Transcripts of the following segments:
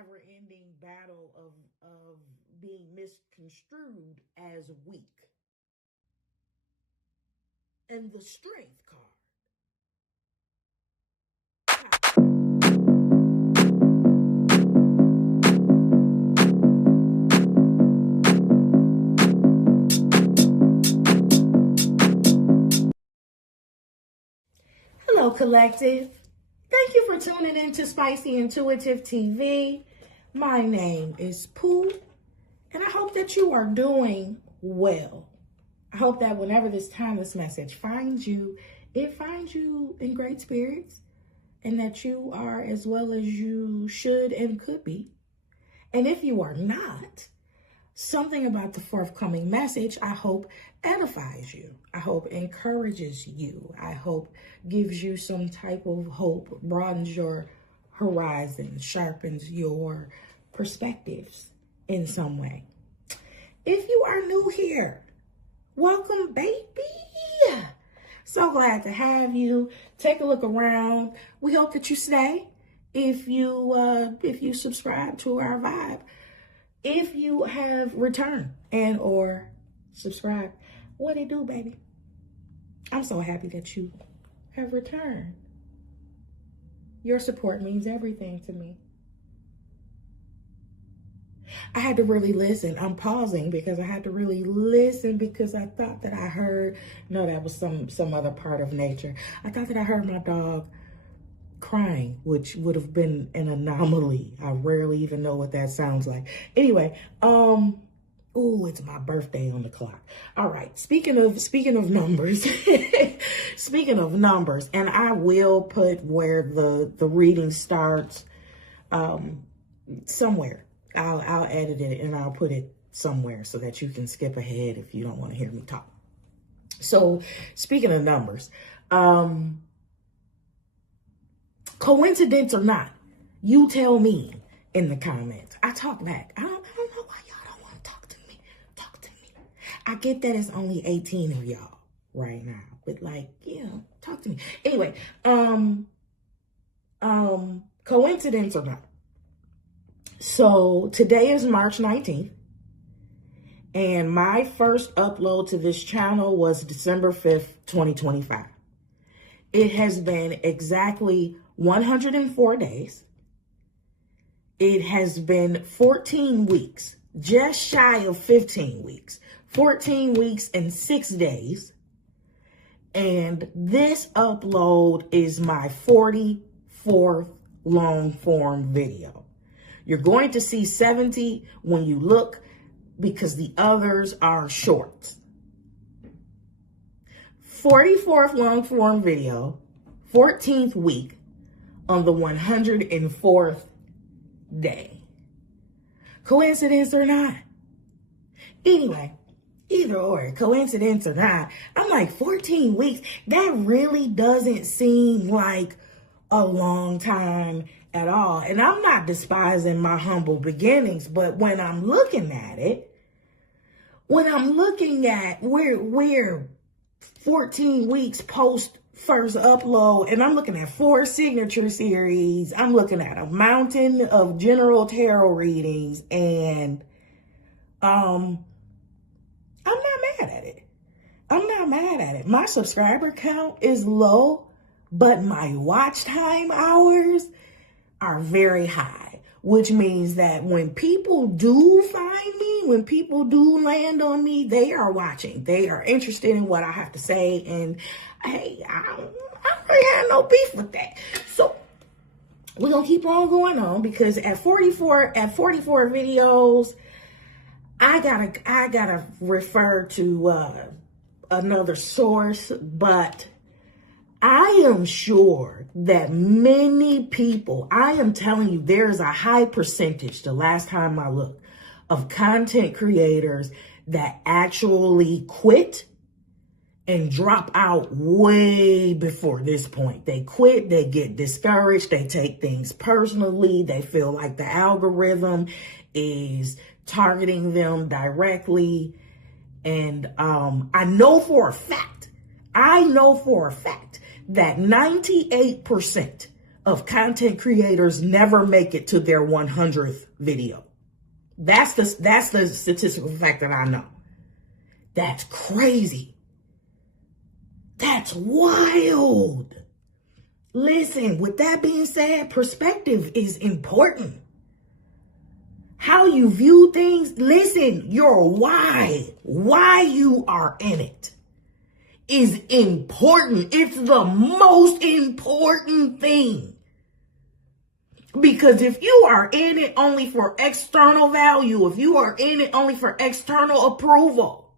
never-ending battle of being misconstrued as weak. And the strength card. Hello, collective. Thank you for tuning in to Spicy Intuitive TV. My name is Pooh, and I hope that you are doing well. I hope that whenever this timeless message finds you, it finds you in great spirits, and that you are as well as you should and could be. And if you are not, something about the forthcoming message, I hope, edifies you. I hope encourages you. I hope gives you some type of hope, broadens your horizon, sharpens your perspectives in some way. If you are new here, welcome, baby. So glad to have you. Take a look around. We hope that you stay if you subscribe to our vibe. If you have returned and or subscribed, what it do, baby? I'm so happy that you have returned. Your support means everything to me. I had to really listen. I'm pausing because I had to really listen because I thought that I heard, no, that was some other part of nature. I thought that I heard my dog crying, which would have been an anomaly. I rarely even know what that sounds like. Anyway, ooh, it's my birthday on the clock. All right, speaking of numbers, speaking of numbers, and I will put where the reading starts somewhere. I'll edit it and I'll put it somewhere so that you can skip ahead if you don't want to hear me talk. So, speaking of numbers, coincidence or not, you tell me in the comments. I talk back. I don't know why y'all don't want to talk to me. Talk to me. I get that it's only 18 of y'all right now, but like, talk to me. Anyway, coincidence or not. So today is March 19th, and my first upload to this channel was December 5th, 2025. It has been exactly 104 days. It has been 14 weeks, just shy of 15 weeks, 14 weeks and 6 days. And this upload is my 44th long form video. You're going to see 70 when you look because the others are shorts. 44th long form video, 14th week on the 104th day. Coincidence or not? Anyway, either or, coincidence or not, I'm like 14 weeks. That really doesn't seem like a long time at all. And I'm not despising my humble beginnings, but when I'm looking at it, when I'm looking at we're 14 weeks post first upload, and I'm looking at 4 signature series, I'm looking at a mountain of general tarot readings, and I'm not mad at it. I'm not mad at it. My subscriber count is low, but my watch time hours are very high, which means that when people do find me, when people do land on me, they are watching. They are interested in what I have to say. And hey, I don't really have no beef with that. So we're going to keep on going on because at 44 videos, I gotta refer to another source, but I am sure that many people, I am telling you, there's a high percentage, the last time I looked, of content creators that actually quit and drop out way before this point. They quit, they get discouraged, they take things personally, they feel like the algorithm is targeting them directly. And I know for a fact that 98% of content creators never make it to their 100th video. That's the statistical fact that I know. That's crazy. That's wild. Listen, with that being said, perspective is important. How you view things, listen, your why you are in it is important. It's the most important thing. Because if you are in it only for external value, if you are in it only for external approval,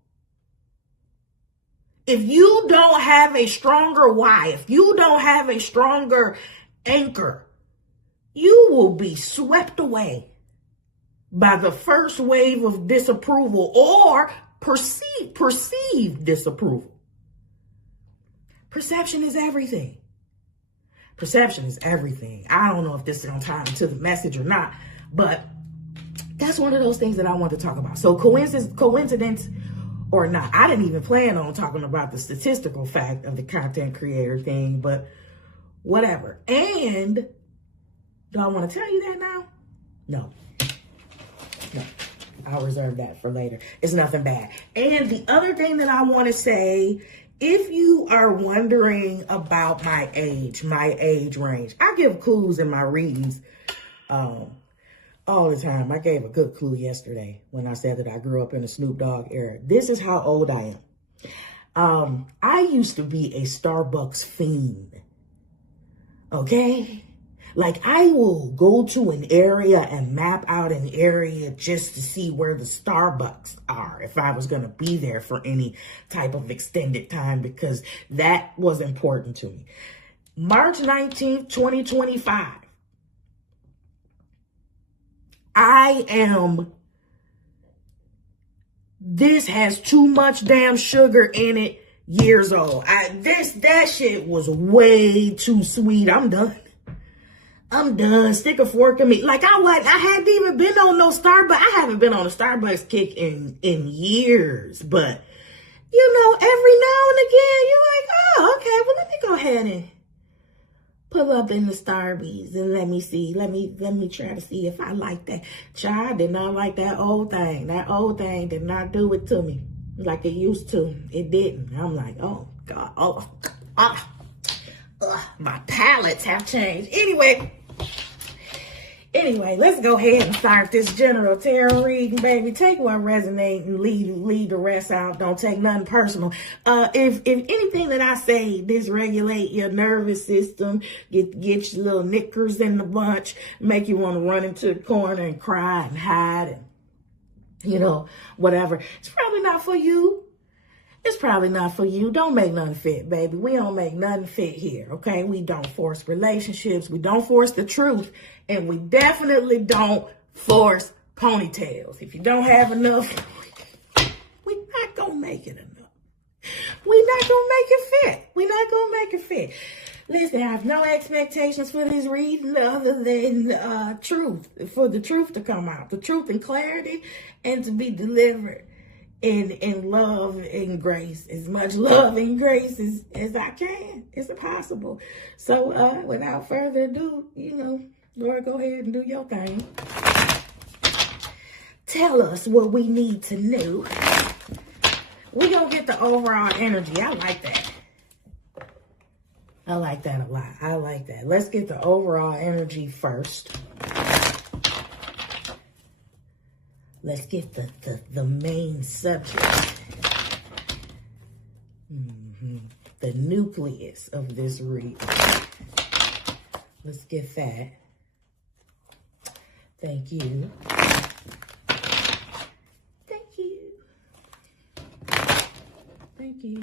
if you don't have a stronger why, if you don't have a stronger anchor, you will be swept away by the first wave of disapproval or perceived disapproval. Perception is everything. Perception is everything. I don't know if this is going to tie into the message or not, but that's one of those things that I want to talk about. So coincidence or not, I didn't even plan on talking about the statistical fact of the content creator thing, but whatever. And do I want to tell you that now? No. I'll reserve that for later. It's nothing bad. And the other thing that I want to say, if you are wondering about my age range, I give clues in my readings all the time. I gave a good clue yesterday when I said that I grew up in the Snoop Dogg era. This is how old I am. I used to be a Starbucks fiend. Okay? Like, I will go to an area and map out an area just to see where the Starbucks are if I was going to be there for any type of extended time, because that was important to me. March 19th, 2025. This has too much damn sugar in it years old. That shit was way too sweet. I'm done. Stick a fork in me. Like, I hadn't even been on no Starbucks. I haven't been on a Starbucks kick in years. But, you know, every now and again, you're like, oh, okay, well, let me go ahead and pull up in the Starbucks and let me see. Let me try to see if I like that. Child, did not like that old thing. That old thing did not do it to me like it used to. It didn't. I'm like, oh, God. My palates have changed. Anyway, let's go ahead and start this general tarot reading, baby. Take what resonates and leave the rest out. Don't take nothing personal. If anything that I say dysregulate your nervous system, get your little knickers in the bunch, make you want to run into the corner and cry and hide and, you know, whatever, it's probably not for you. It's probably not for you. Don't make nothing fit, baby. We don't make nothing fit here, okay? We don't force relationships. We don't force the truth. And we definitely don't force ponytails. If you don't have enough, we're not going to make it enough. We're not going to make it fit. We're not going to make it fit. Listen, I have no expectations for this reading other than truth, for the truth to come out, the truth and clarity, and to be delivered in love and grace, as much love and grace as I can, as possible. So without further ado, you know, Lord, go ahead and do your thing. Tell us what we need to know. We're going to get the overall energy. I like that. I like that a lot. I like that. Let's get the overall energy first. Let's get the main subject. The nucleus of this reading. Let's get that. Thank you. Thank you. Thank you.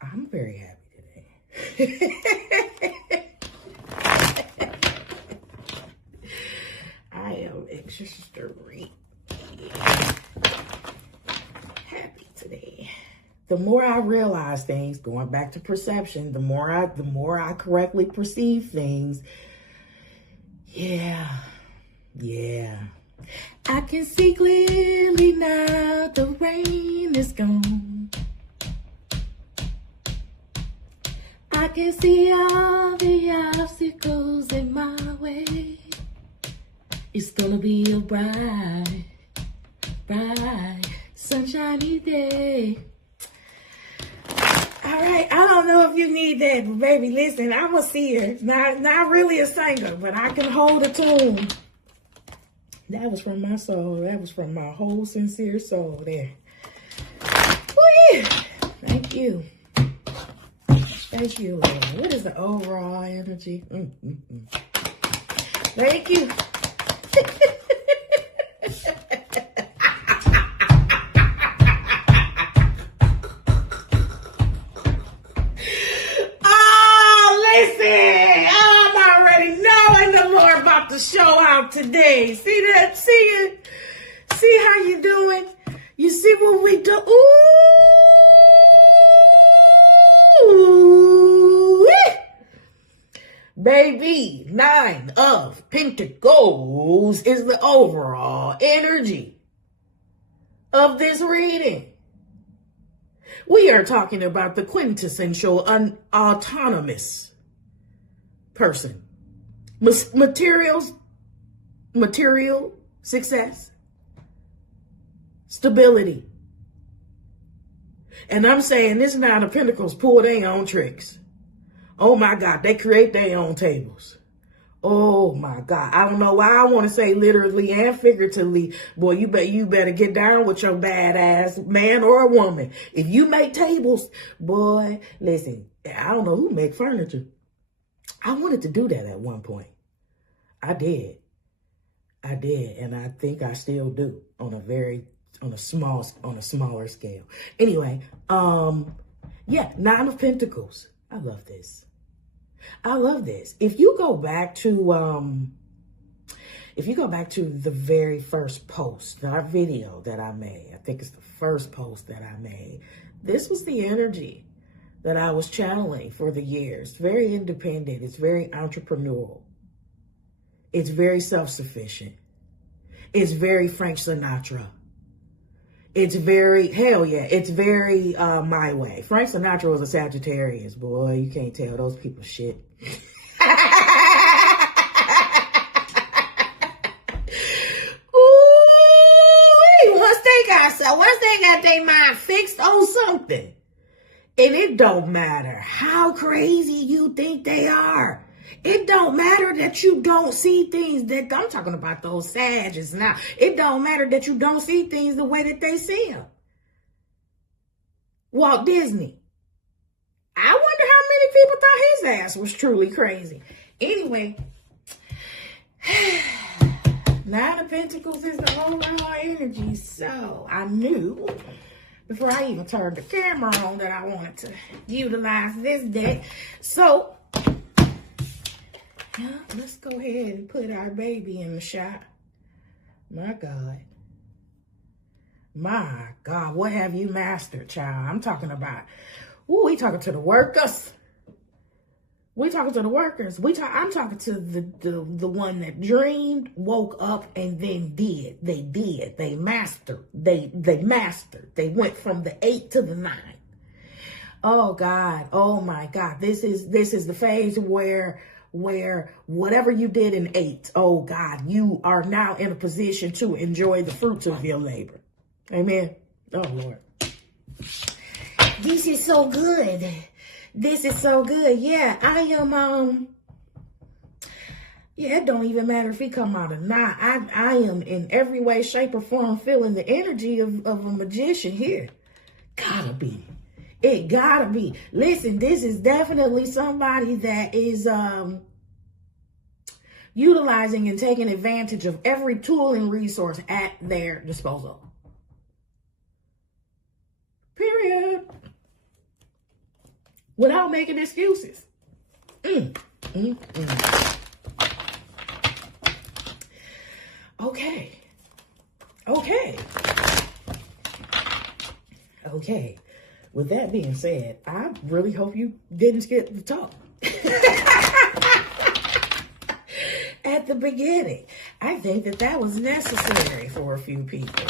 I'm very happy today. I am extremely happy today. The more I realize things, going back to perception, the more I correctly perceive things. Yeah. I can see clearly now, the rain is gone. I can see all the obstacles in my way. It's gonna be a bright, bright, sunshiny day. All right, I don't know if you need that, but baby, listen, I'm a seer. Not really a singer, but I can hold a tune. That was from my soul. That was from my whole sincere soul there. Oh, yeah. Thank you. Thank you, Lord. What is the overall energy? Thank you. To show out today. See that? See it? See how you doing? You see what we do? Ooh! Baby, 9 of Pentacles is the overall energy of this reading. We are talking about the quintessential autonomous person. Material success, stability. And I'm saying this 9 of Pentacles pull their own tricks. Oh my God, they create their own tables. Oh my God. I don't know why I want to say literally and figuratively. Boy, you better get down with your badass man or a woman. If you make tables, boy, listen, I don't know who make furniture. I wanted to do that at one point. I did, and I think I still do on a smaller scale. Anyway, yeah, 9 of Pentacles. I love this. I love this. If you go back to the very first post, that video that I made, I think it's the first post that I made. This was the energy that I was channeling for the years. It's very independent. It's very entrepreneurial. It's very self-sufficient. It's very Frank Sinatra. It's very, hell yeah, it's very my way. Frank Sinatra was a Sagittarius, boy. You can't tell those people shit. Ooh, once they got their mind fixed on something, and it don't matter how crazy you think they are. It don't matter that you don't see things that, I'm talking about those Sagittarius now. It don't matter that you don't see things the way that they see them. Walt Disney. I wonder how many people thought his ass was truly crazy. Anyway, 9 of Pentacles is the overall energy. So I knew before I even turned the camera on that I wanted to utilize this deck. So yeah, let's go ahead and put our baby in the shot. My God. My God, what have you mastered, child? I'm talking about, ooh, we talking to the workers. We talking to the workers. I'm talking to the one that dreamed, woke up, and then did. They did. They mastered. They mastered. They went from the 8 to the 9. Oh God. Oh my God. This is the phase where whatever you did in 8, oh God, you are now in a position to enjoy the fruits of your labor. Amen. Oh Lord. This is so good. This is so good. Yeah, I am, yeah, it don't even matter if he come out or not. I am in every way, shape, or form feeling the energy of a magician here. Gotta be. It gotta be. Listen, this is definitely somebody that is utilizing and taking advantage of every tool and resource at their disposal. Period. Without making excuses. Okay. With that being said, I really hope you didn't skip the talk. At the beginning. I think that was necessary for a few people.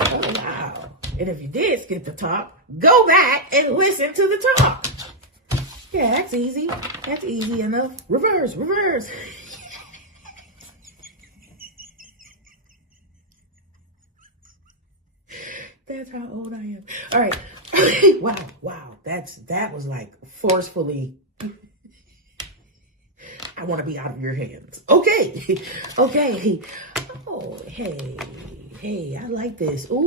Oh, wow. And if you did skip the talk, go back and listen to the talk. Yeah, that's easy. That's easy enough. Reverse, reverse. That's how old I am. All right. Wow. That was like forcefully. I want to be out of your hands. Okay. Oh, hey, I like this. Ooh,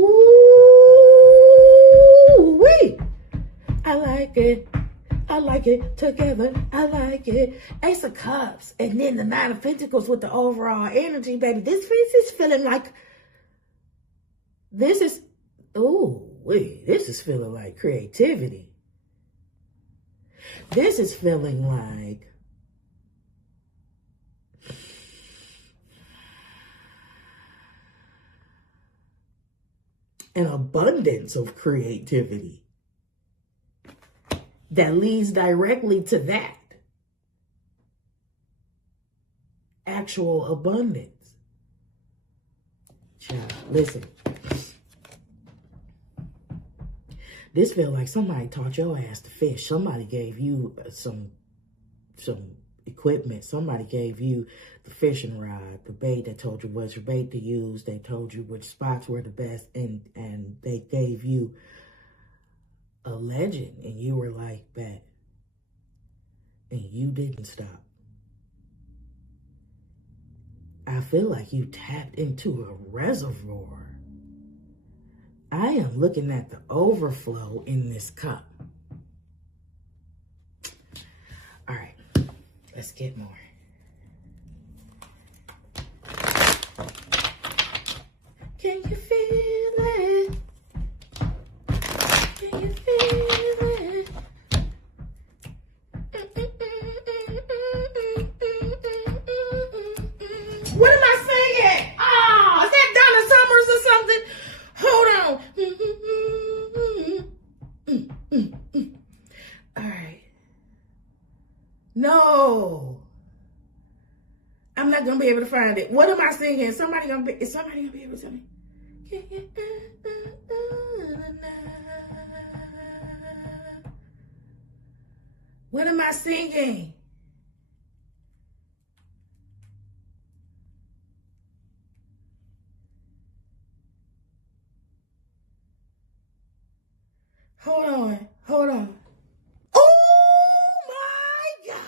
wait. I like it. Together. I like it. Ace of Cups. And then the Nine of Pentacles with the overall energy, baby. This is feeling like, this is feeling like creativity. This is feeling like an abundance of creativity that leads directly to that actual abundance. Child, listen. This feels like somebody taught your ass to fish. Somebody gave you some equipment. Somebody gave you the fishing rod, the bait. They told you what's your bait to use. They told you which spots were the best, and they gave you a legend, and you were like, bet. And you didn't stop. I feel like you tapped into a reservoir. I am looking at the overflow in this cup. All right, let's get more. Can you feel it? Can you feel it? What am I singing? Oh, is that Donna Summers or something? Hold on. All right. No. I'm not gonna be able to find it. What am I singing? Is somebody gonna be able to tell me? What am I singing? Hold on. Oh my God.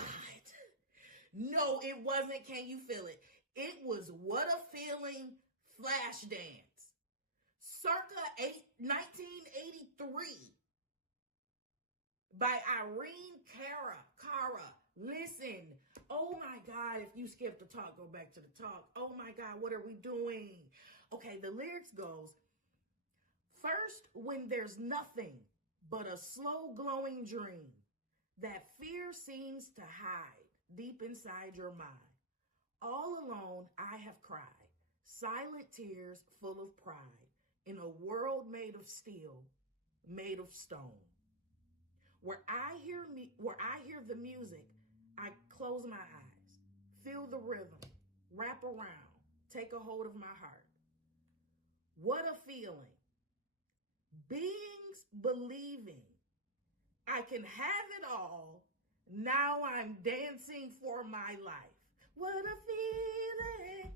No, it wasn't. Can you feel it? It was What a Feeling Flash Dance. Circa 1983 by Irene Cara. Listen. Oh my God. If you skip the talk, go back to the talk. Oh my God. What are we doing? Okay. The lyrics goes, first, when there's nothing but a slow glowing dream that fear seems to hide deep inside your mind. All alone, I have cried, silent tears full of pride, in a world made of steel, made of stone. Where I hear the music, I close my eyes, feel the rhythm, wrap around, take a hold of my heart. What a feeling. Beings believing I can have it all. Now I'm dancing for my life. What a feeling.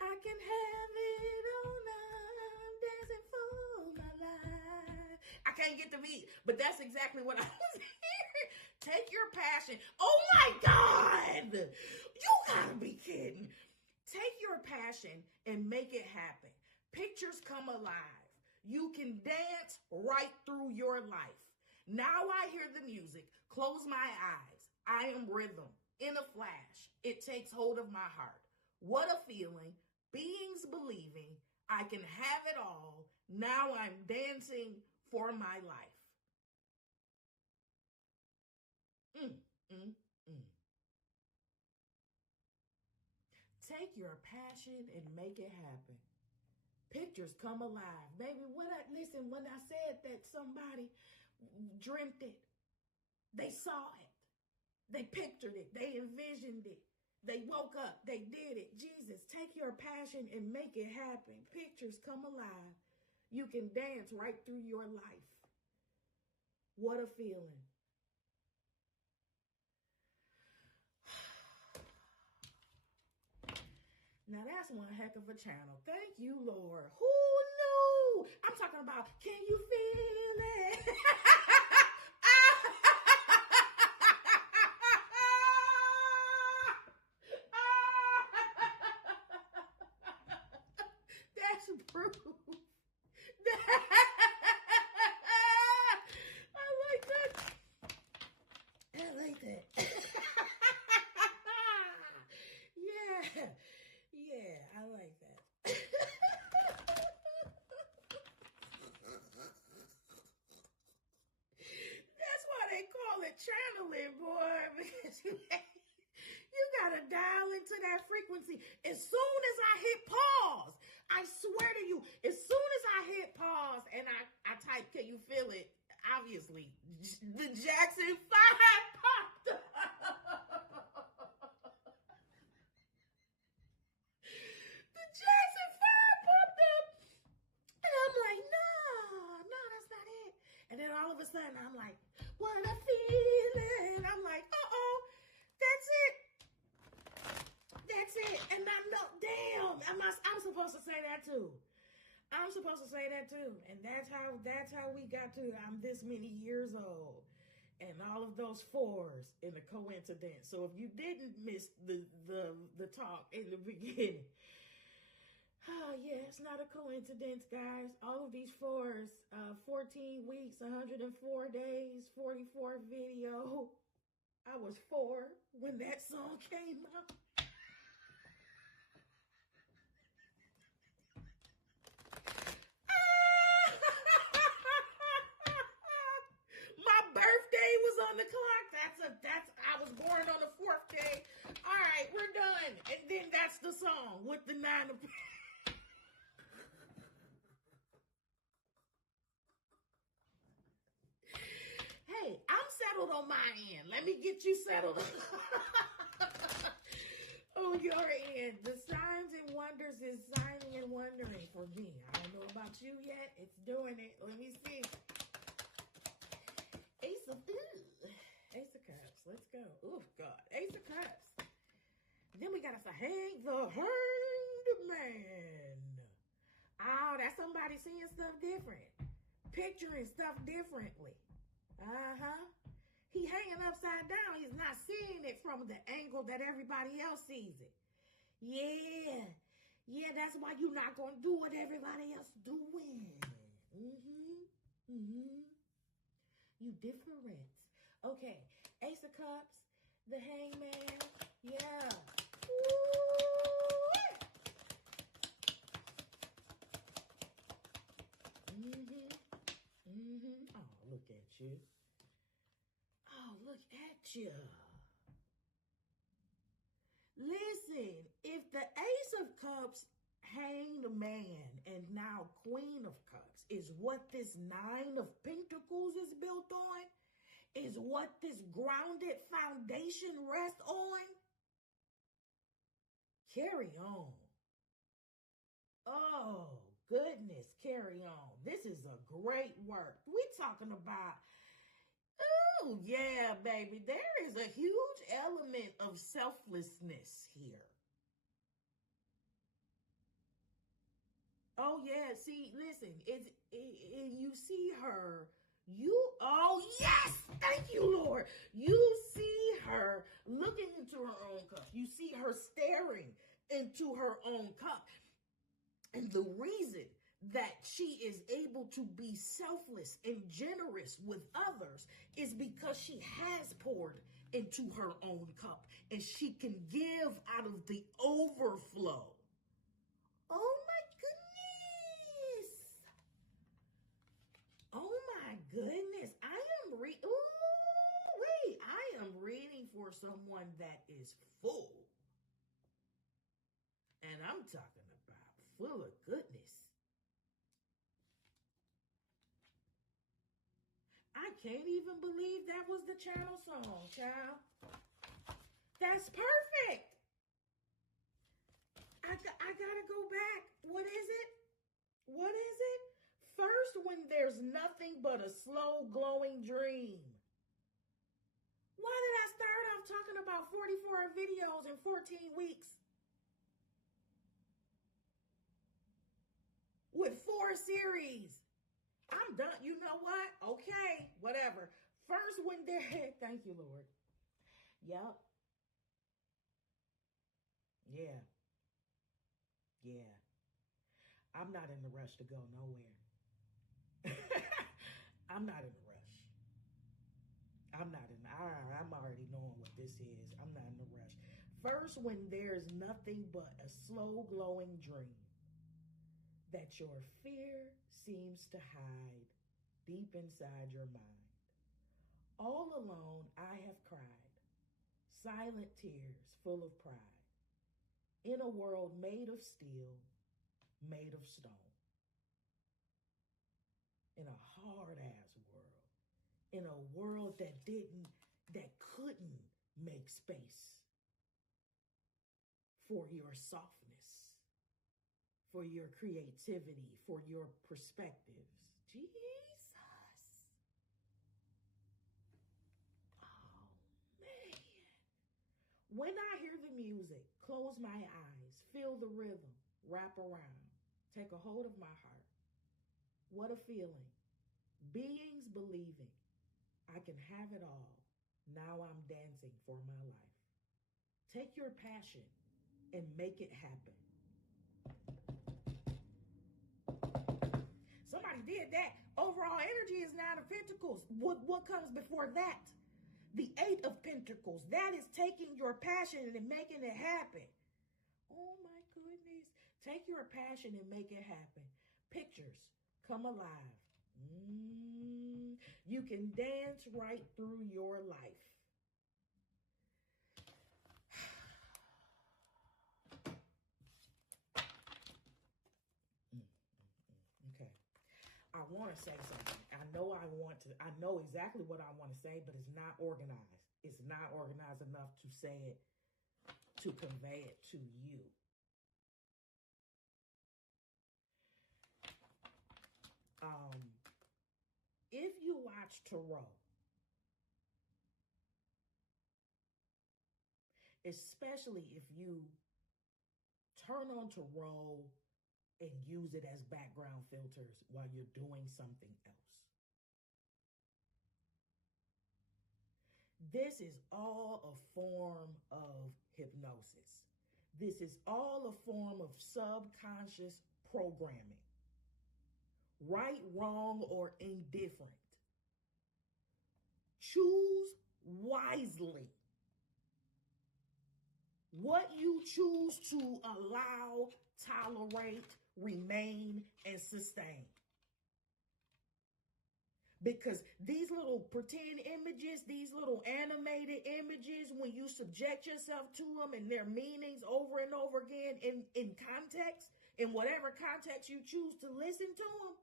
I can have it all. Now I'm dancing for my life. I can't get the beat, but that's exactly what I was hearing. Take your passion. Oh my God. You gotta be kidding. Take your passion and make it happen. Pictures come alive. You can dance right through your life. Now I hear the music. Close my eyes. I am rhythm. In a flash, it takes hold of my heart. What a feeling. Beings believing I can have it all. Now I'm dancing for my life. Take your passion and make it happen. Pictures come alive. Baby, when I said that somebody dreamt it, they saw it, they pictured it, they envisioned it, they woke up, they did it. Jesus, take your passion and make it happen. Pictures come alive. You can dance right through your life. What a feeling. Now that's one heck of a channel. Thank you, Lord. Who knew? I'm talking about, can you feel it? That's proof. I like that. I like that. Yeah, I like that. That's why they call it channeling, boy, because you gotta dial into that frequency. As soon as I hit pause, I swear to you, as soon as I hit pause and I type, can you feel it? Obviously, the Jackson 5 popped up. The Jackson 5 popped up. And I'm like, no, that's not it. And then all of a sudden, I'm like, what a feeling. I'm like, uh-oh, that's it. And I know, damn, I'm supposed to say that too. I'm supposed to say that too. And that's how we got to, I'm this many years old. And all of those fours in the coincidence. So if you didn't miss the talk in the beginning, oh yeah, it's not a coincidence, guys. All of these fours, 14 weeks, 104 days, 44 video. I was 4 when that song came out. My birthday was on the clock. I was born on the 4th day. All right, we're done. And then that's the song with the 9 of Hey, I'm settled on my end. Let me get you settled on your end. The signs and wonders is signing and wondering for me. I don't know about you yet. It's doing it. Let me see. Ace of Cups. Let's go. Oh, God. Ace of Cups. Then we got us a hang the hanged man. Oh, that's somebody seeing stuff different. Picturing stuff differently. Uh-huh. He hanging upside down. He's not seeing it from the angle that everybody else sees it. Yeah. Yeah, that's why you're not going to do what everybody else doing. You different. Okay. Ace of Cups. The hangman. Yeah. Oh, look at you. Oh, look at you. Listen, if the Ace of Cups, hanged man, and now Queen of Cups is what this 9 of Pentacles is built on, is what this grounded foundation rests on, carry on. Oh, goodness, carry on. This is a great work. We talking about, oh, yeah, baby. There is a huge element of selflessness here. Oh, yeah. See, listen, you see her. Oh, yes. Thank you, Lord. You see her looking into her own cup. You see her staring into her own cup. And the reason that she is able to be selfless and generous with others is because she has poured into her own cup and she can give out of the overflow. Oh my goodness. Oh my goodness. I am reading for someone that is full. And I'm talking about full of goodness. I can't even believe that was the channel song, child. That's perfect. I gotta go back. What is it? What is it? First, when there's nothing but a slow glowing dream. Why did I start off talking about 44 videos in 14 weeks? With 4 series. I'm done. You know what? Okay, whatever. First, when there, thank you, Lord. Yep. Yeah. Yeah. I'm not in the rush to go nowhere. I'm not in a rush. I'm already knowing what this is. I'm not in a rush. First, when there's nothing but a slow glowing dream that your fear seems to hide deep inside your mind. All alone, I have cried, silent tears full of pride, in a world made of steel, made of stone. In a hard-ass world. In a world that couldn't make space for your softness, for your creativity, for your perspectives. Jesus. Oh, man. When I hear the music, close my eyes, feel the rhythm, wrap around, take a hold of my heart. What a feeling. Beings believing I can have it all. Now I'm dancing for my life. Take your passion and make it happen. Somebody did that. Overall energy is 9 of Pentacles. What comes before that? The 8 of Pentacles. That is taking your passion and making it happen. Oh my goodness. Take your passion and make it happen. Pictures come alive. You can dance right through your life. Okay. I want to say something. I know exactly what I want to say, but it's not organized. It's not organized enough to say it, to convey it to you. If you watch tarot, especially if you turn on tarot and use it as background filters while you're doing something else, this is all a form of hypnosis. This is all a form of subconscious programming. Right, wrong, or indifferent. Choose wisely. What you choose to allow, tolerate, remain, and sustain. Because these little pretend images, these little animated images, when you subject yourself to them and their meanings over and over again in context, in whatever context you choose to listen to them,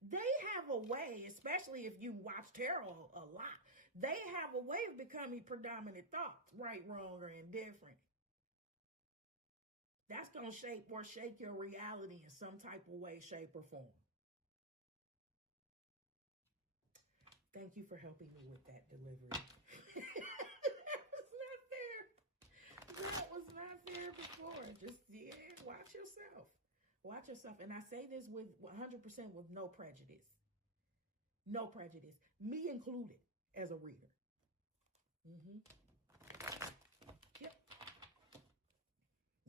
they have a way, especially if you watch tarot a lot, they have a way of becoming predominant thoughts, right, wrong, or indifferent. That's going to shape or shake your reality in some type of way, shape, or form. Thank you for helping me with that delivery. That was not fair. That was not fair before. Just, yeah, watch yourself. Watch yourself. And I say this with 100% with no prejudice. No prejudice. Me included as a reader. Yep.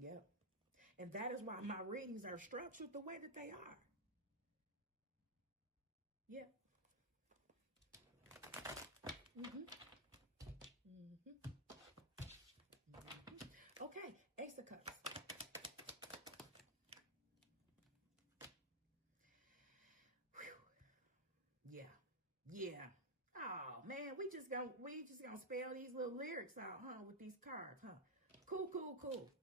Yep. And that is why my readings are structured the way that they are. Yep. Okay, Ace of Cups. Yeah. Oh man, we just gonna spell these little lyrics out, huh? With these cards, huh? Cool.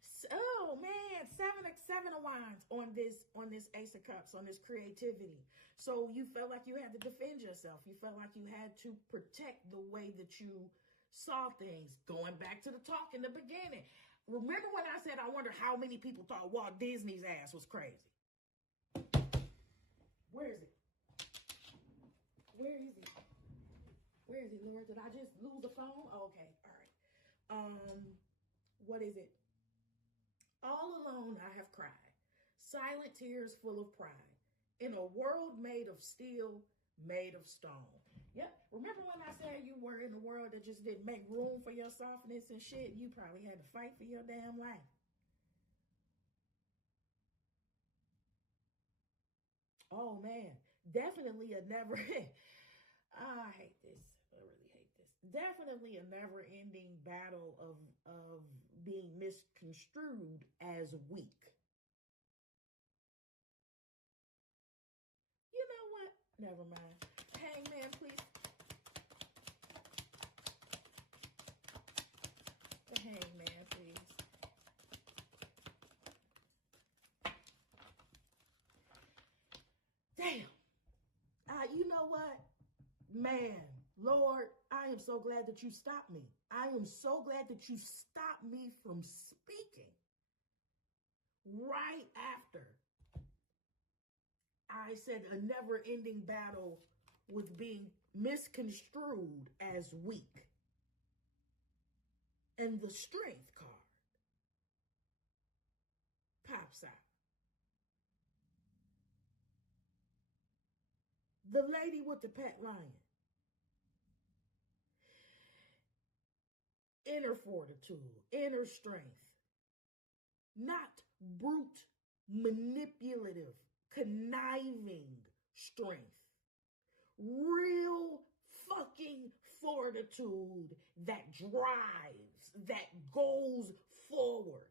So man, seven of wands on this Ace of Cups, on this creativity. So you felt like you had to defend yourself. You felt like you had to protect the way that you saw things. Going back to the talk in the beginning, Remember when I said I wonder how many people thought Walt Disney's ass was crazy? Where is it? Where is it? Where is it, Lord? Did I just lose the phone? Oh, okay, all right. What is it? All alone I have cried, silent tears full of pride, in a world made of steel, made of stone. Yep. Remember when I said you were in a world that just didn't make room for your softness and shit? You probably had to fight for your damn life. Oh man, definitely a never. I hate this. I really hate this. Definitely a never-ending battle of being misconstrued as weak. You know what? Never mind. Hangman, please. The hangman, please. Damn. You know what? Man, Lord, I am so glad that you stopped me. I am so glad that you stopped me from speaking right after I said a never-ending battle with being misconstrued as weak. And the strength card pops out. The lady with the pet lion. Inner fortitude, inner strength. Not brute, manipulative, conniving strength. Real fucking fortitude that drives, that goes forward.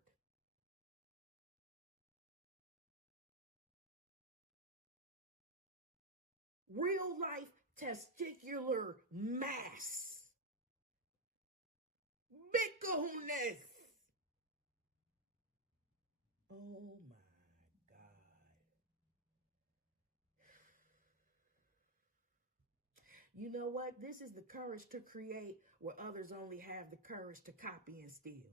Real life testicular mass. Bickerness. Oh my God. You know what? This is the courage to create where others only have the courage to copy and steal.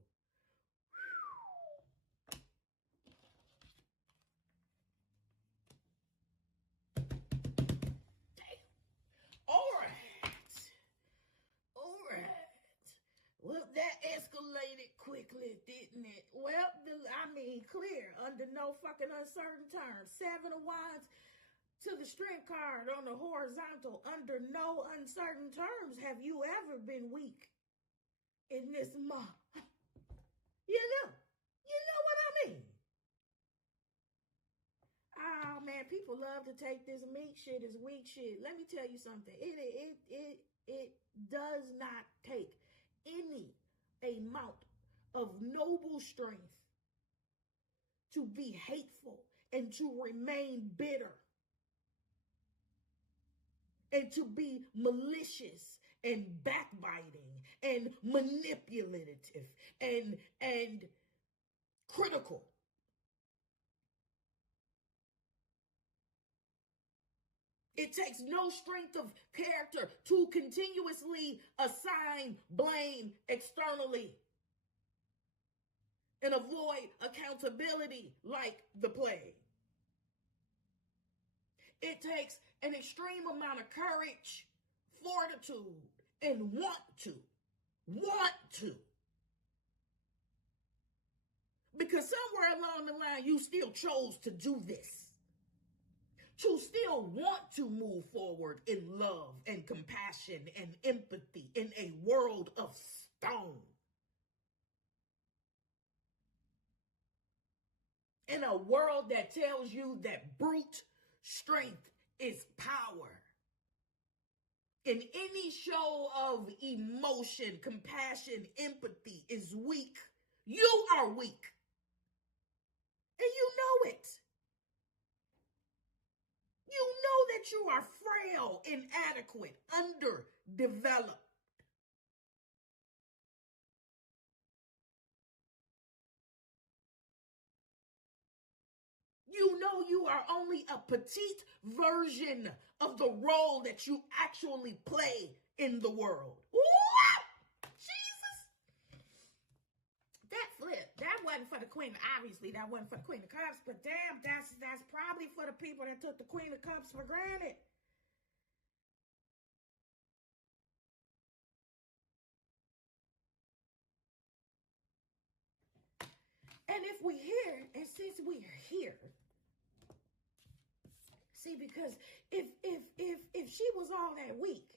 All right. Well, that escalated quickly, didn't it? Well, clear, under no fucking uncertain terms. 7 of Wands to the strength card on the horizontal. Under no uncertain terms have you ever been weak in this month. You know what I mean? Oh man, people love to take this meat shit as weak shit. Let me tell you something. It does not take any amount of noble strength to be hateful and to remain bitter and to be malicious and backbiting and manipulative and critical. It takes no strength of character to continuously assign blame externally and avoid accountability like the plague. It takes an extreme amount of courage, fortitude, and want to. Because somewhere along the line, you still chose to do this. To still want to move forward in love and compassion and empathy in a world of stone. In a world that tells you that brute strength is power. In any show of emotion, compassion, empathy is weak. You are weak. And you know it. You know that you are frail, inadequate, underdeveloped. You know you are only a petite version of the role that you actually play in the world. What? Jesus. That slip. That wasn't for the Queen. Obviously, that wasn't for the Queen of Cups. But damn, that's probably for the people that took the Queen of Cups for granted. And if we're here, and since we're here, see, because if she was all that weak,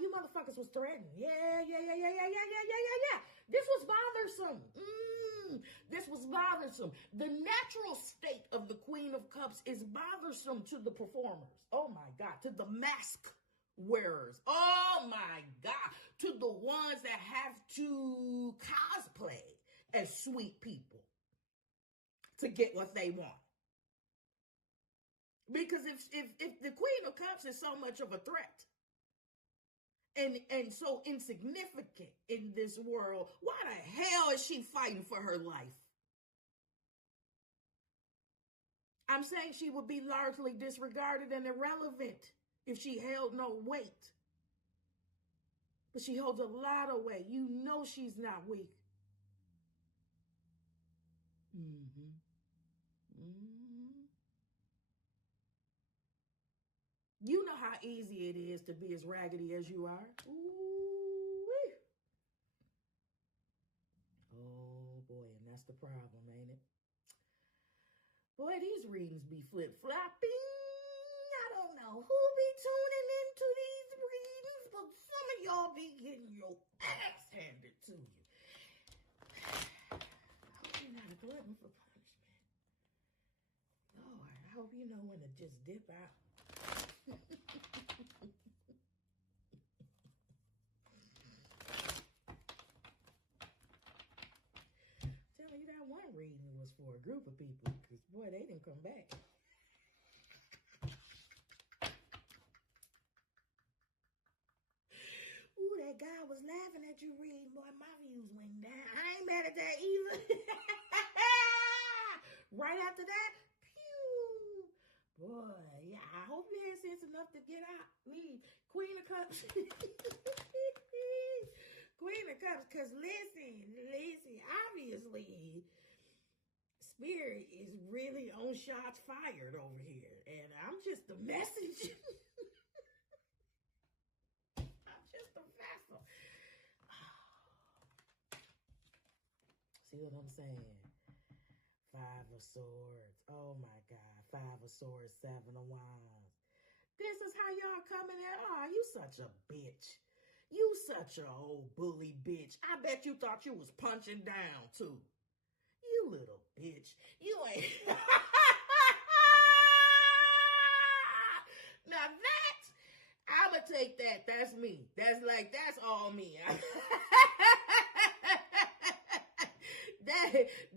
you motherfuckers was threatened. Yeah. This was bothersome. This was bothersome. The natural state of the Queen of Cups is bothersome to the performers. Oh my God. To the mask wearers. Oh my God. To the ones that have to cosplay as sweet people to get what they want. Because if the Queen of Cups is so much of a threat and so insignificant in this world, why the hell is she fighting for her life? I'm saying she would be largely disregarded and irrelevant if she held no weight. But she holds a lot of weight. You know she's not weak. You know how easy it is to be as raggedy as you are. Ooh-wee. Oh boy, and that's the problem, ain't it? Boy, these readings be flip-flopping. I don't know who be tuning into these readings, but some of y'all be getting your ass handed to you. I hope you're not a glutton for punishment. Lord, I hope you know when to just dip out. Telling you that one reading was for a group of people, because boy, they didn't come back. Ooh, that guy was laughing at you reading, boy, my views went down. I ain't mad at that either. Right after that, pew. Boy, yeah, I hope you had sense enough to get out. Leave. Queen of Cups. Queen of Cups, because listen, obviously, Spirit is really on shots fired over here. And I'm just the messenger. I'm just a vessel. See what I'm saying? 5 of Swords. Oh my God. 5 of Swords, 7 of Wands. This is how y'all coming at. Oh, you such a bitch. You such a old bully bitch. I bet you thought you was punching down too. You little bitch. You ain't. Now that, I'ma take that. That's me. That's all me.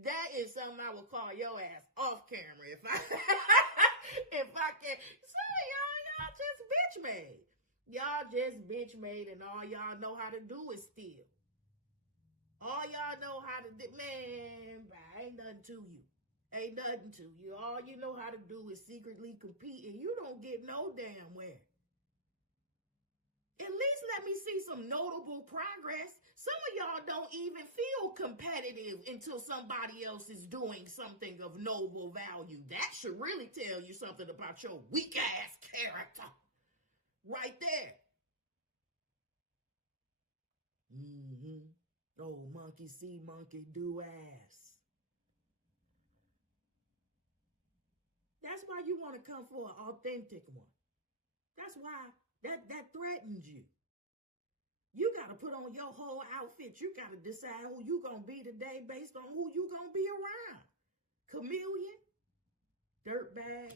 That is something I would call your ass off camera if I can. Some of y'all just bitch made. Y'all just bitch made, and all y'all know how to do is steal. All y'all know how to do, man, ain't nothing to you. Ain't nothing to you. All you know how to do is secretly compete, and you don't get no damn where. At least let me see some notable progress. Some of y'all don't even feel competitive until somebody else is doing something of noble value. That should really tell you something about your weak-ass character. Right there. Oh, monkey see, monkey do ass. That's why you want to come for an authentic one. That's why that threatens you. You got to put on your whole outfit. You got to decide who you going to be today based on who you going to be around. Chameleon, dirtbag.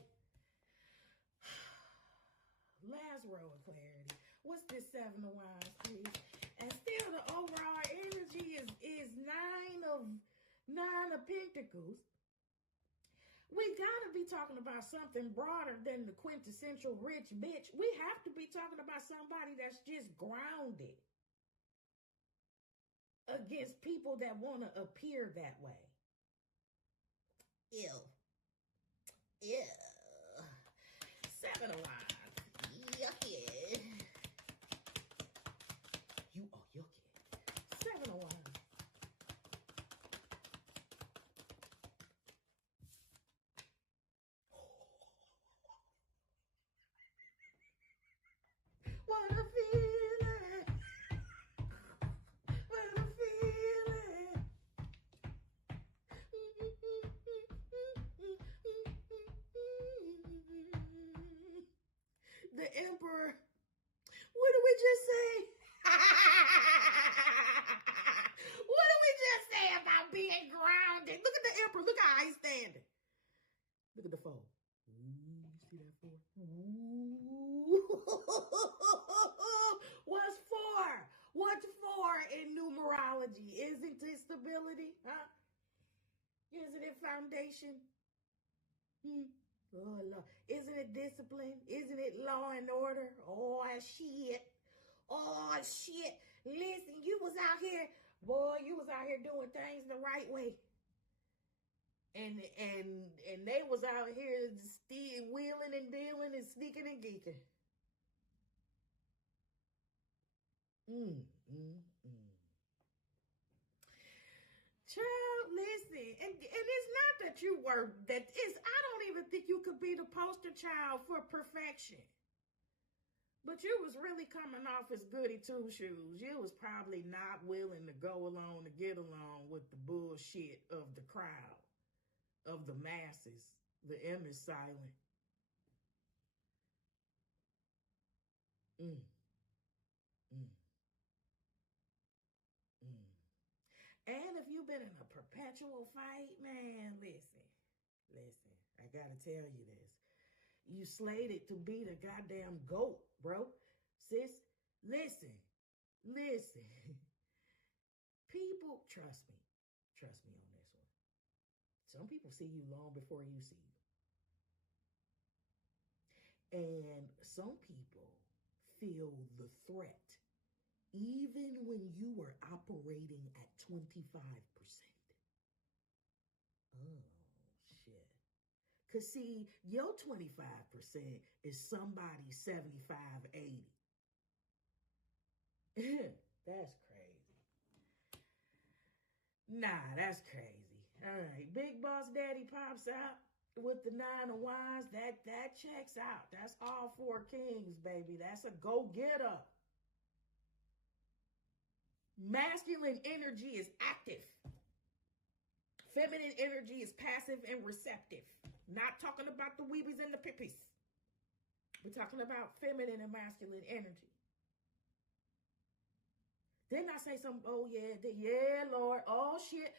Last row of clarity. What's this 7 of Wands, please? And still the overall energy is 9 of Pentacles. We gotta be talking about something broader than the quintessential rich bitch. We have to be talking about somebody that's just grounded against people that want to appear that way. Ew. 7 of Wands. Yucky. You are yucky. 7 of Wands. What's for? What's for in numerology? Isn't it stability? Huh? Isn't it foundation? Oh, Lord. Isn't it discipline? Isn't it law and order? Oh, shit. Oh, shit. Listen, you was out here, boy, you was out here doing things the right way. And they was out here still wheeling and dealing and sneaking and geeking. Child, listen, and it's not that you were, I don't even think you could be the poster child for perfection. But you was really coming off as goody two shoes. You was probably not willing to go along to get along with the bullshit of the crowd, of the masses. The M is silent. And if you've been in a perpetual fight, man, listen, I gotta tell you this. You slated to be the goddamn GOAT, bro. Sis, listen. People, trust me on this one. Some people see you long before you see you. And some people feel the threat even when you were operating at 25%. Oh, shit. Because, see, your 25% is somebody's 75, 80. That's crazy. Nah, that's crazy. All right, Big Boss Daddy pops out with the 9 of Wands. That checks out. That's all 4 kings, baby. That's a go-getter. Masculine energy is active. Feminine energy is passive and receptive. Not talking about the weebies and the pippies. We're talking about feminine and masculine energy. Didn't I say something? Oh, yeah, Lord. Oh, shit.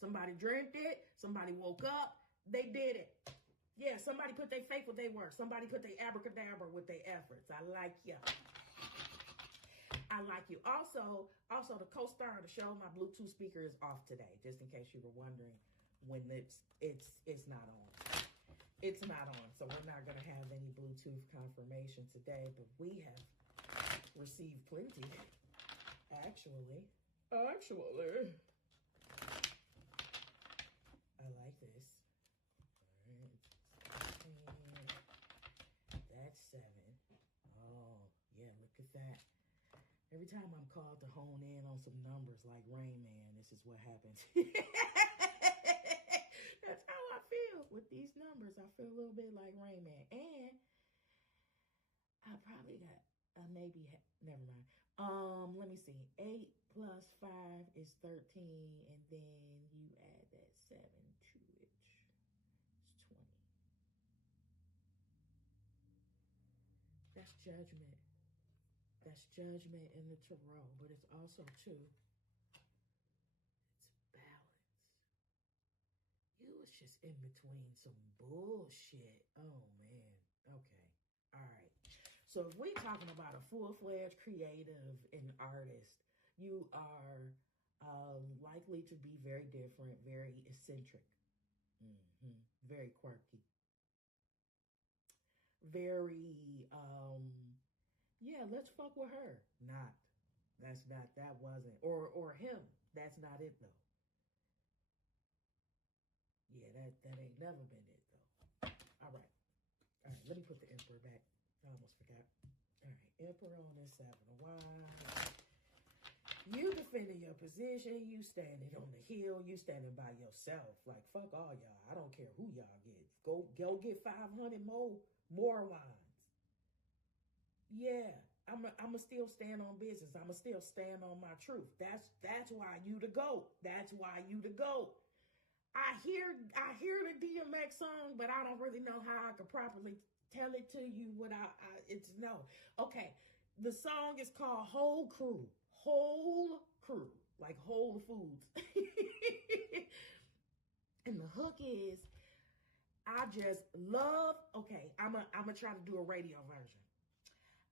Somebody dreamt it. Somebody woke up. They did it. Yeah, somebody put their faith with their work. Somebody put their abracadabra with their efforts. I like you. Also, the co-star of the show, my Bluetooth speaker is off today, just in case you were wondering when it's not on. It's not on, so we're not going to have any Bluetooth confirmation today, but we have received plenty, actually. I like this. All right. That's 7. Oh, yeah, look at that. Every time I'm called to hone in on some numbers like Rain Man, this is what happens. That's how I feel with these numbers. I feel a little bit like Rain Man. And I probably got never mind. Let me see. 8 plus 5 is 13. And then you add that 7 to it. It's 20. That's judgment. That's judgment in the tarot, but it's also, too, it's balance. You was just in between some bullshit. Oh, man. Okay. All right. So if we're talking about a full-fledged creative and artist, you are likely to be very different, very eccentric, very quirky, very... yeah, let's fuck with her. That wasn't. Or him. That's not it, though. Yeah, that ain't never been it, though. All right, let me put the Emperor back. I almost forgot. All right, Emperor on this 7 of Wands. You defending your position. You standing on the hill. You standing by yourself. Like, fuck all y'all. I don't care who y'all get. Go get 500 more wands. Yeah, I'ma still stand on business. I'ma still stand on my truth. That's why you the GOAT. That's why you the GOAT. I hear the DMX song, but I don't really know how I could properly tell it to you without it's no. Okay, the song is called Whole Crew. Whole Crew, like Whole Foods. And the hook is, I just love, okay, I'm gonna try to do a radio version.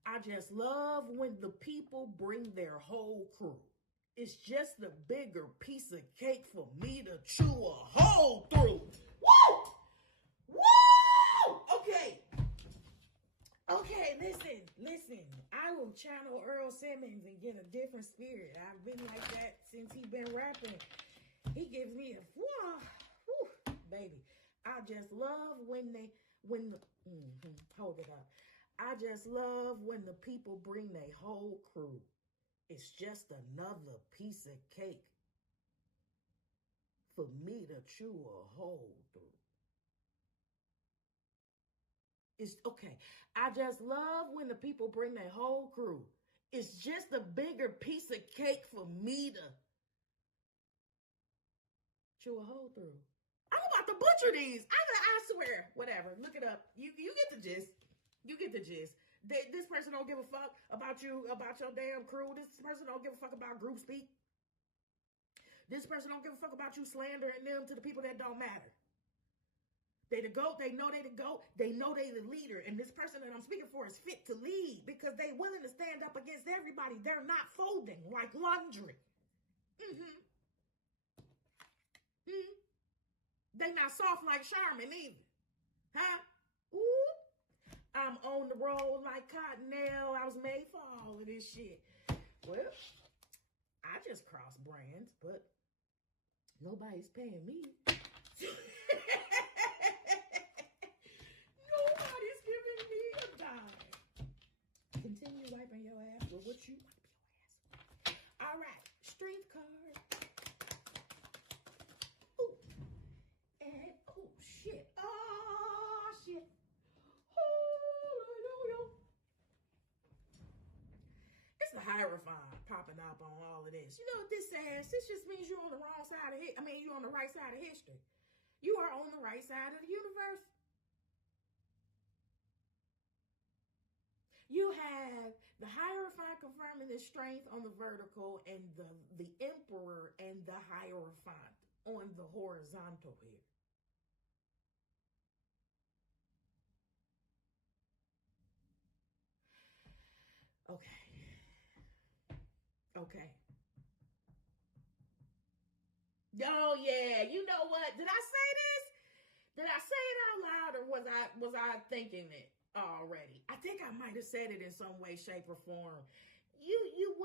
I just love when the people bring their whole crew. It's just the bigger piece of cake for me to chew a hole through. Woo! Woo! Okay. Okay, listen. I will channel Earl Simmons and get a different spirit. I've been like that since he been rapping. He gives me a whew, baby. I just love hold it up. I just love when the people bring their whole crew. It's just another piece of cake for me to chew a hole through. It's okay. I just love when the people bring their whole crew. It's just a bigger piece of cake for me to chew a hole through. I'm about to butcher these. I swear. Whatever. Look it up. You get the gist. You get the gist. This person don't give a fuck about you, about your damn crew. This person don't give a fuck about group speak. This person don't give a fuck about you slandering them to the people that don't matter. They the GOAT. They know they the GOAT. They know they the leader. And this person that I'm speaking for is fit to lead because they willing to stand up against everybody. They're not folding like laundry. They not soft like Charmin either. Huh? Ooh. I'm on the roll like Cottonelle. I was made for all of this shit. Well, I just cross brands, but nobody's paying me. Nobody's giving me a dime. Continue wiping your ass with what you wipe your ass with. All right, strength card. Ooh. And, oh, shit. Oh, shit. Hallelujah. It's the Hierophant popping up on all of this. You know what this says? This just means you're on the wrong side of it. I mean, you're on the right side of history. You are on the right side of the universe. You have the Hierophant confirming the strength on the vertical and the Emperor and the Hierophant on the horizontal here. Okay. Oh yeah, you know what? Did I say this? Did I say it out loud or was I thinking it already? I think I might have said it in some way, shape, or form. You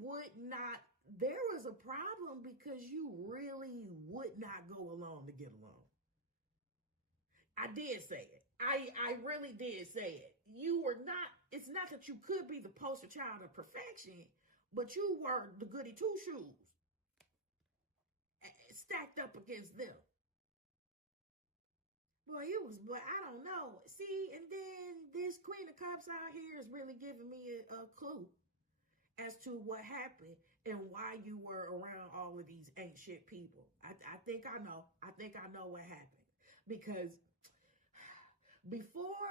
would not. There was a problem because you really would not go along to get along. I did say it. I really did say it. You were not, it's not that you could be the poster child of perfection, but you were the goody two shoes stacked up against them. Boy, I don't know. See, and then this Queen of Cups out here is really giving me a clue as to what happened and why you were around all of these ain't shit people. I think I know. I think I know what happened. Because before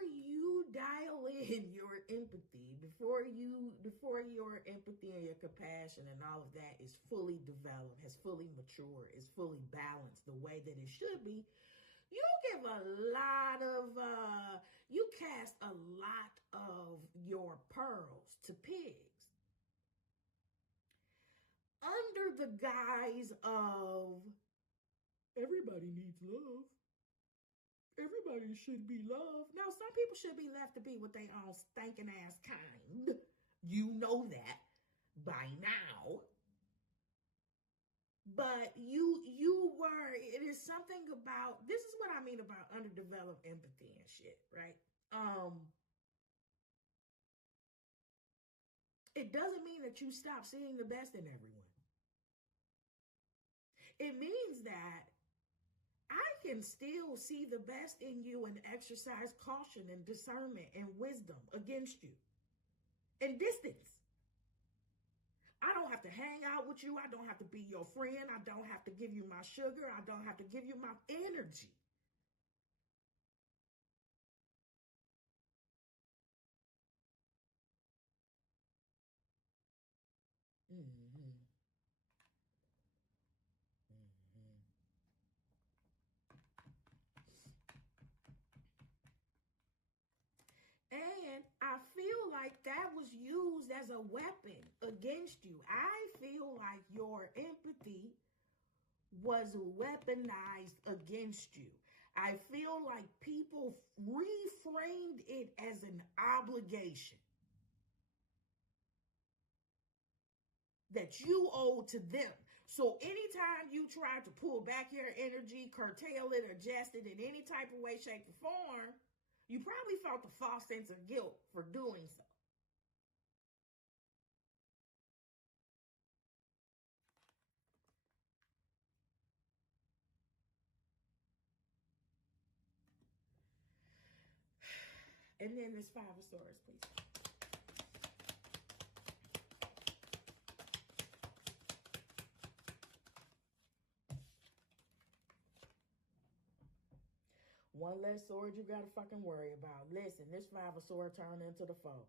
you dial in your empathy, before your empathy and your compassion and all of that is fully developed, has fully matured, is fully balanced the way that it should be, you give a lot of you cast a lot of your pearls to pigs under the guise of everybody needs love. Everybody should be loved. Now, some people should be left to be with their own stinking ass kind. You know that by now. But you were, it is something about, this is what I mean about underdeveloped empathy and shit, right? It doesn't mean that you stop seeing the best in everyone. It means that I can still see the best in you and exercise caution and discernment and wisdom against you. And distance. I don't have to hang out with you. I don't have to be your friend. I don't have to give you my sugar. I don't have to give you my energy. like that was used as a weapon against you. I feel like your empathy was weaponized against you. I feel like people reframed it as an obligation that you owe to them. So anytime you tried to pull back your energy, curtail it, adjust it in any type of way, shape, or form, you probably felt a false sense of guilt for doing so. And then this Five of Swords, please. One less sword you gotta fucking worry about. Listen, this Five of Swords turned into the Four.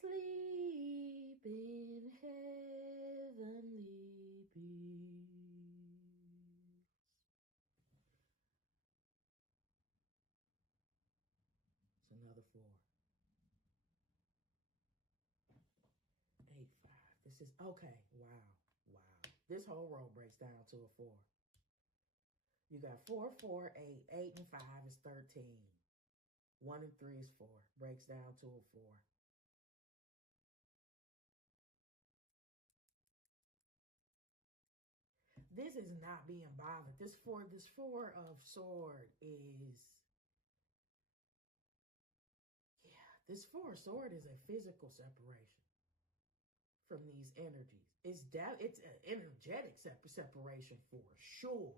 Sleep in heavenly peace. It's another 4. 8, 5. This is okay. Wow. This whole row breaks down to a 4. You got 4, 4, 8. 8 and 5 is 13. 1 and 3 is 4. Breaks down to a 4. This is not being bothered. This four of sword is, this 4 of sword is a physical separation from these energies. It's an energetic separation for sure.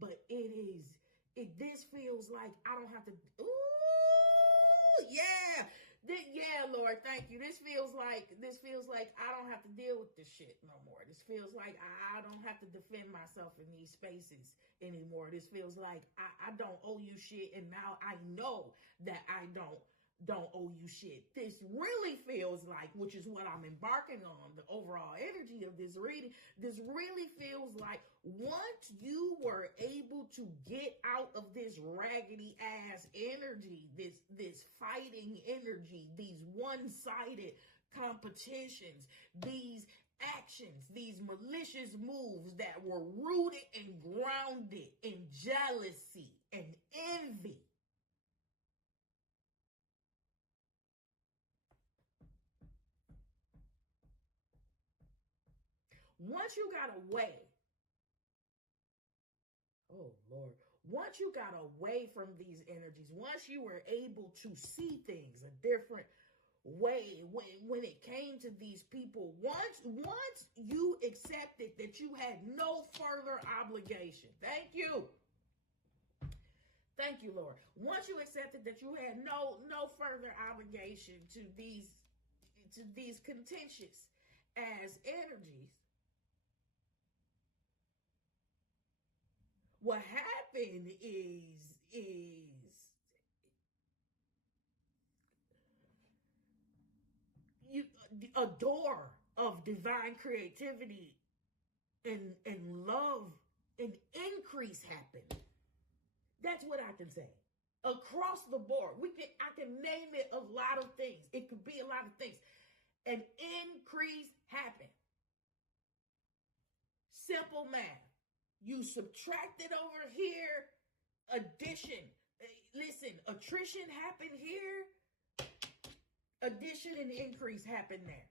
But this feels like I don't have to, yeah, Lord, thank you. This feels like I don't have to deal with this shit no more. This feels like I don't have to defend myself in these spaces anymore. This feels like I don't owe you shit, and now I know that I don't owe you shit. This really feels like, which is what I'm embarking on, the overall energy of this reading. This really feels like once you were able to get out of this raggedy ass energy, this fighting energy, these one-sided competitions, these actions, these malicious moves that were rooted and grounded in jealousy and envy. Once you got away, oh Lord, once you got away from these energies, once you were able to see things a different way when it came to these people, once you accepted that you had no further obligation. Thank you, Lord. Once you accepted that you had no further obligation to these contentious as energies, what happened is a door of divine creativity and love and increase happened. That's what I can say. Across the board. I can name it a lot of things. It could be a lot of things. An increase happened. Simple math. You subtracted over here, addition. Listen, attrition happened here, addition and increase happened there.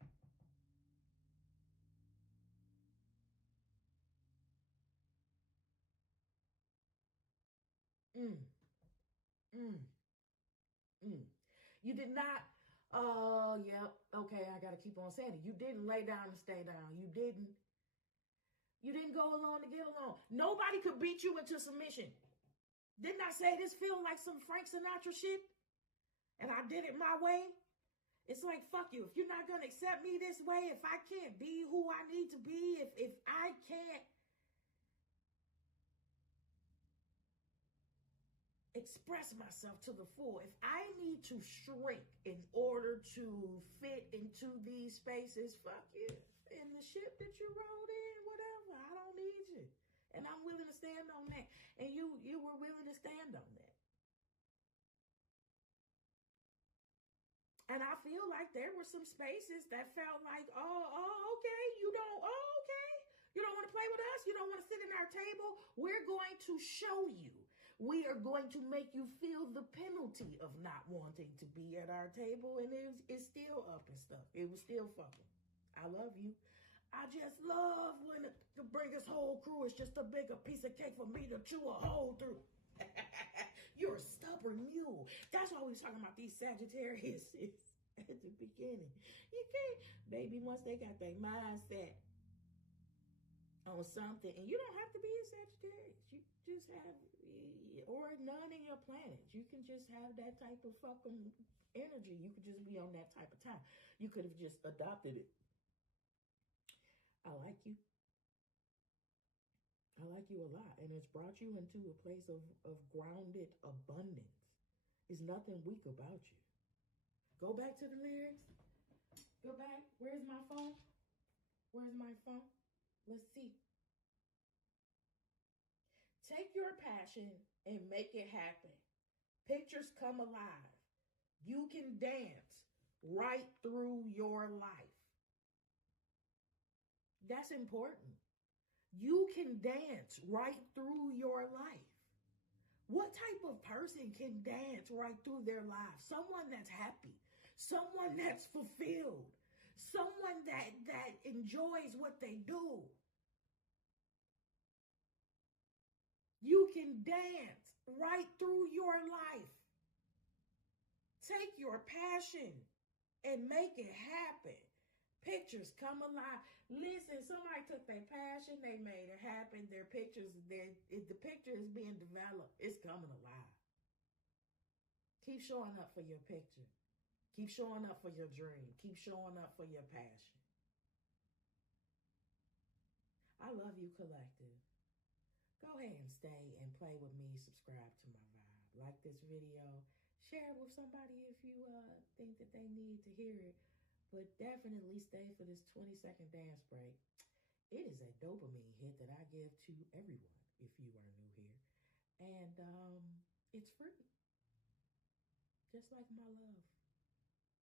You did not, okay, I got to keep on saying it. You didn't lay down and stay down. You didn't go along to get along. Nobody could beat you into submission. Didn't I say this feel like some Frank Sinatra shit? And I did it my way? It's like, fuck you. If you're not going to accept me this way, if I can't be who I need to be, if I can't express myself to the full, if I need to shrink in order to fit into these spaces, fuck you. In the ship that you rode in, whatever, I don't need you. And I'm willing to stand on that. And you were willing to stand on that. And I feel like there were some spaces that felt like, okay, you don't want to play with us? You don't want to sit in our table? We're going to show you. We are going to make you feel the penalty of not wanting to be at our table. And it's still up and stuff. It was still fucking. I love you. I just love when the biggest whole crew is just a bigger piece of cake for me to chew a hole through. You're a stubborn mule. That's why we was talking about these Sagittarius at the beginning. You can't, baby, once they got their mindset on something, and you don't have to be a Sagittarius. You just have, or none in your planet. You can just have that type of fucking energy. You could just be on that type of time. You could have just adopted it. I like you. I like you a lot. And it's brought you into a place of grounded abundance. There's nothing weak about you. Go back to the lyrics. Go back. Where's my phone? Where's my phone? Let's see. Take your passion and make it happen. Pictures come alive. You can dance right through your life. That's important. You can dance right through your life. What type of person can dance right through their life? Someone that's happy. Someone that's fulfilled. Someone that enjoys what they do. You can dance right through your life. Take your passion and make it happen. Pictures come alive. Listen, somebody took their passion, they made it happen. Their pictures, the picture is being developed. It's coming alive. Keep showing up for your picture. Keep showing up for your dream. Keep showing up for your passion. I love you, collective. Go ahead and stay and play with me. Subscribe to my vibe. Like this video. Share it with somebody if you think that they need to hear it. But definitely stay for this 20-second dance break. It is a dopamine hit that I give to everyone if you are new here. And it's free. Just like my love.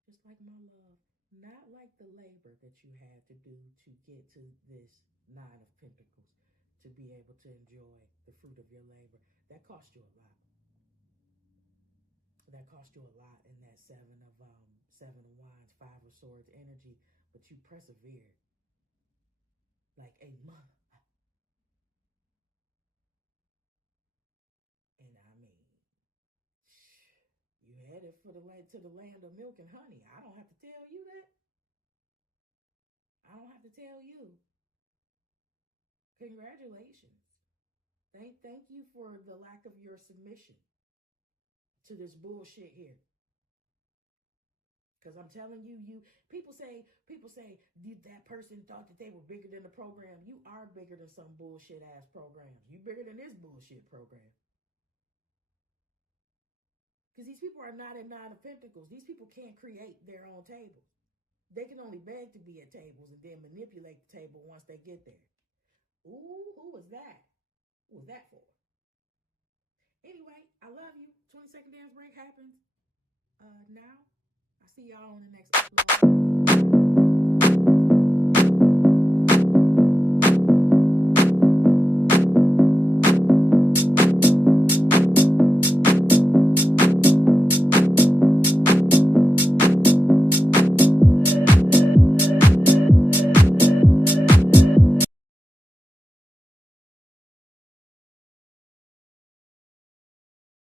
Just like my love. Not like the labor that you had to do to get to this 9 of Pentacles. To be able to enjoy the fruit of your labor. That cost you a lot. That cost you a lot in that 7 of Wands, 5 of Swords energy, but you persevered like a month. And I mean, you headed for the to the land of milk and honey. I don't have to tell you that. I don't have to tell you. Congratulations. Thank you for the lack of your submission to this bullshit here. Because I'm telling you, people say that person thought that they were bigger than the program. You are bigger than some bullshit ass programs. You bigger than this bullshit program. Because these people are not in 9 of Pentacles. These people can't create their own tables. They can only beg to be at tables and then manipulate the table once they get there. Ooh, who was that? What was that for? Anyway, I love you. 20-second dance break happens now. I'll see y'all on the next upload.